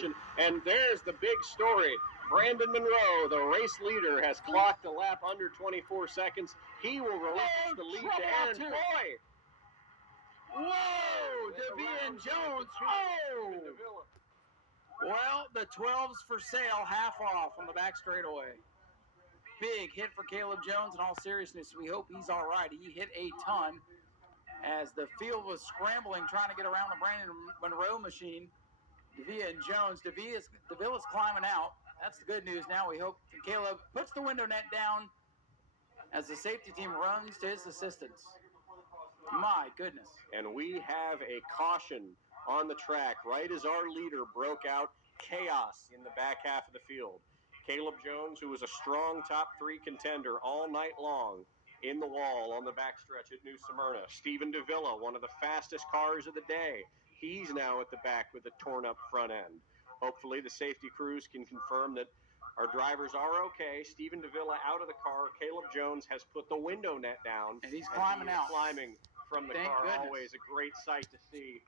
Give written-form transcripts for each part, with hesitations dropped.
position. And there's the big story. Brandon Monroe, the race leader, has clocked a lap under 24 seconds. He will relinquish the lead to Aaron Foy. Whoa, Davia Jones. Oh! Well, the 12's for sale, half off on the back straightaway. Big hit for Caleb Jones. In all seriousness, we hope he's all right. He hit a ton as the field was scrambling, trying to get around the Brandon Monroe machine. Davia and Jones. Davia's climbing out. That's the good news. Now we hope Caleb puts the window net down as the safety team runs to his assistance. My goodness. And we have a caution on the track right as our leader broke out. Chaos in the back half of the field. Caleb Jones, who was a strong top three contender all night long, in the wall on the backstretch at New Smyrna. Stephen Davila, one of the fastest cars of the day. He's now at the back with a torn up front end. Hopefully the safety crews can confirm that our drivers are okay. Stephen Davila out of the car. Caleb Jones has put the window net down. And he's climbing out. Climbing from the Thank car. goodness. Always a great sight to see.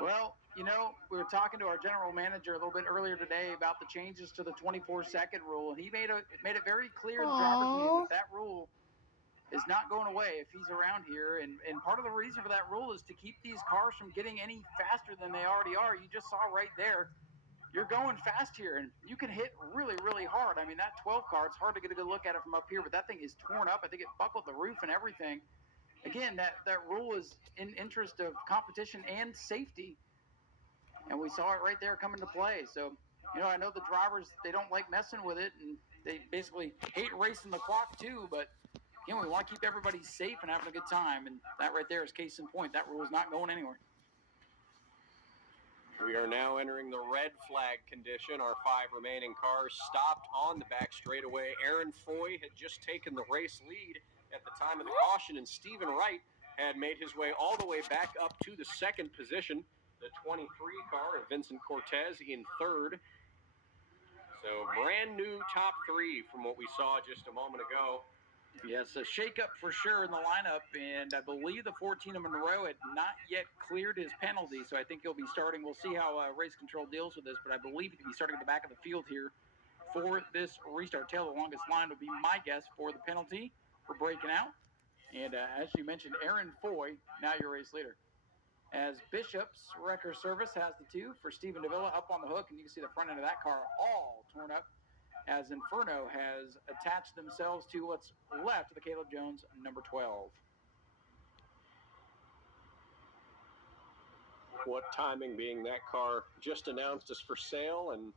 Well, you know, we were talking to our general manager a little bit earlier today about the changes to the 24-second rule, and he made it very clear in the driver's meeting that rule is not going away if he's around here. And part of the reason for that rule is to keep these cars from getting any faster than they already are. You just saw right there, you're going fast here, and you can hit really, really hard. I mean, that 12 car, it's hard to get a good look at it from up here, but that thing is torn up. I think it buckled the roof and everything. Again, that rule is in interest of competition and safety, and we saw it right there come into play. So, you know, I know the drivers, they don't like messing with it, and they basically hate racing the clock too, but, again, we want to keep everybody safe and having a good time, and that right there is case in point. That rule is not going anywhere. We are now entering the red flag condition. Our 5 remaining cars stopped on the back straightaway. Aaron Foy had just taken the race lead at the time of the caution, and Stephen Wright had made his way all the way back up to the second position. The 23 car of Vincent Cortez in third. So brand new top 3 from what we saw just a moment ago. Yes, a shakeup for sure in the lineup, and I believe the 14 of Monroe had not yet cleared his penalty, so I think he'll be starting. We'll see how race control deals with this, but I believe he'll be starting at the back of the field here for this restart. Tail the longest line would be my guess for the penalty for breaking out. And as you mentioned, Aaron Foy, now your race leader. As Bishop's Wrecker Service has the 2 for Stephen Davila up on the hook, and you can see the front end of that car all torn up, as Inferno has attached themselves to what's left of the Caleb Jones number 12. What timing, being that car just announced as for sale, and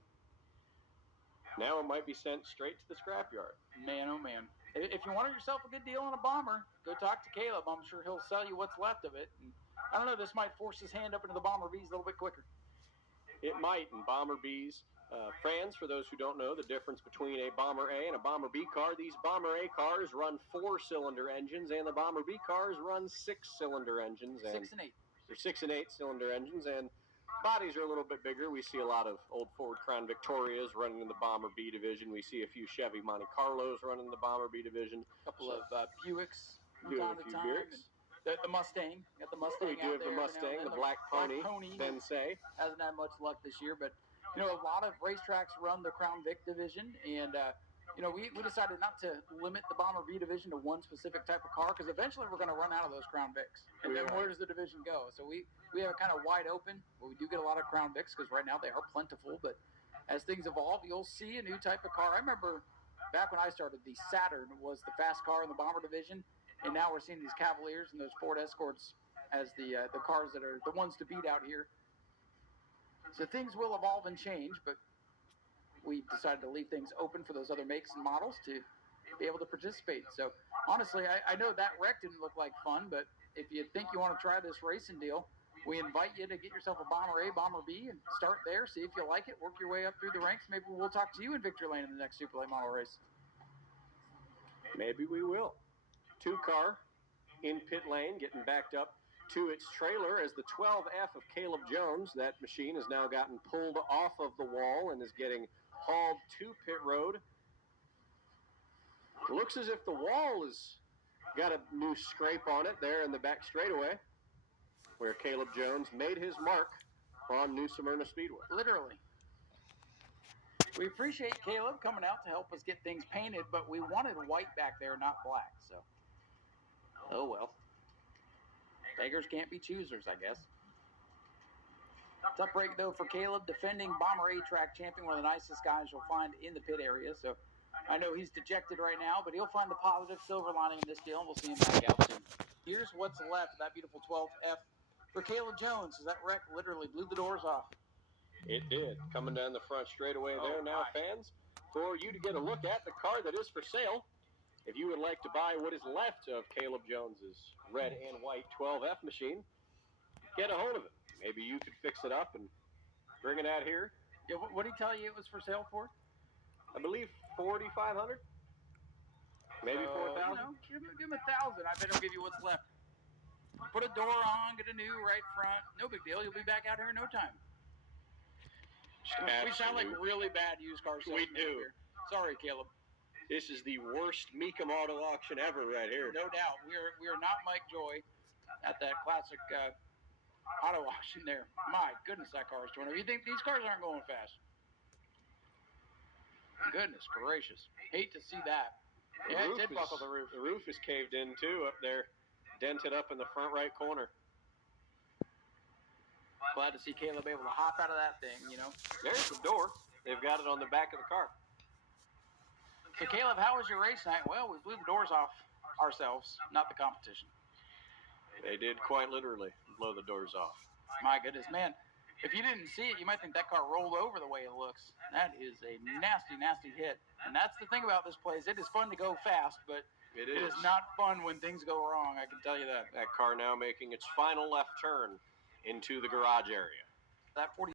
now it might be sent straight to the scrapyard. Man, oh man. If you wanted yourself a good deal on a Bomber, go talk to Caleb. I'm sure he'll sell you what's left of it. And I don't know, this might force his hand up into the Bomber B's a little bit quicker. It might, and Bomber B's. Fans, for those who don't know the difference between a Bomber A and a Bomber B car, these Bomber A cars run 4-cylinder engines, and the Bomber B cars run 6-cylinder engines. And 6 and 8. They're 6 and 8-cylinder engines, and bodies are a little bit bigger. We see a lot of old Ford Crown Victorias running in the Bomber B division. We see a few Chevy Monte Carlos running in the Bomber B division. A couple of Buicks from time to time. Buicks. The Mustang. Got the Mustang We do out have there. the Mustang, the Black Pony, then say. Hasn't had much luck this year, but, you know, a lot of racetracks run the Crown Vic division, and, you know, we decided not to limit the Bomber B division to one specific type of car, because eventually we're going to run out of those Crown Vics. And then where does the division go? So we have it kind of wide open, but we do get a lot of Crown Vics, because right now they are plentiful. But as things evolve, you'll see a new type of car. I remember back when I started, the Saturn was the fast car in the Bomber division, and now we're seeing these Cavaliers and those Ford Escorts as the cars that are the ones to beat out here. So things will evolve and change, but we decided to leave things open for those other makes and models to be able to participate. So honestly, I know that wreck didn't look like fun, but if you think you want to try this racing deal, we invite you to get yourself a Bomber A, Bomber B, and start there, see if you like it, work your way up through the ranks. Maybe we'll talk to you in Victory Lane in the next Super Late Model race. Maybe we will. 2-car in pit lane, getting backed up to its trailer as the 12F of Caleb Jones. That machine has now gotten pulled off of the wall and is getting hauled to pit road. Looks as if the wall has got a new scrape on it there in the back straightaway, where Caleb Jones made his mark on New Smyrna Speedway. Literally. We appreciate Caleb coming out to help us get things painted, but we wanted white back there, not black. So, oh well. Beggars can't be choosers, I guess. Tough break, though, for Caleb, defending Bomber A-Track champion, one of the nicest guys you'll find in the pit area. So I know he's dejected right now, but he'll find the positive silver lining in this deal, and we'll see him back out soon. Here's what's left of that beautiful 12F for Caleb Jones, as that wreck literally blew the doors off. It did. Coming down the front straightaway there now, fans, for you to get a look at the car that is for sale. If you would like to buy what is left of Caleb Jones's red and white 12F machine, get a hold of it. Maybe you could fix it up and bring it out here. Yeah, what did he tell you it was for sale for? I believe $4,500, maybe $4,000. Give him $1,000. I bet he'll give you what's left. Put a door on, get a new right front. No big deal. You'll be back out here in no time. Absolutely. We sound like really bad used car salesmen. We do. Here. Sorry, Caleb. This is the worst Mecum auto auction ever right here. No doubt. We are not Mike Joy at that classic auto auction there. My goodness, that car is torn up. You think these cars aren't going fast? Goodness gracious. Hate to see that. Yeah, it did buckle the roof. The roof is caved in too up there. Dented up in the front right corner. Glad to see Caleb able to hop out of that thing, you know. There's the door. They've got it on the back of the car. So Caleb, how was your race night? Well, we blew the doors off ourselves, not the competition. They did quite literally blow the doors off. My goodness, man. If you didn't see it, you might think that car rolled over the way it looks. That is a nasty, nasty hit. And that's the thing about this place. It is fun to go fast, but it is not fun when things go wrong, I can tell you that. That car now making its final left turn into the garage area. That 40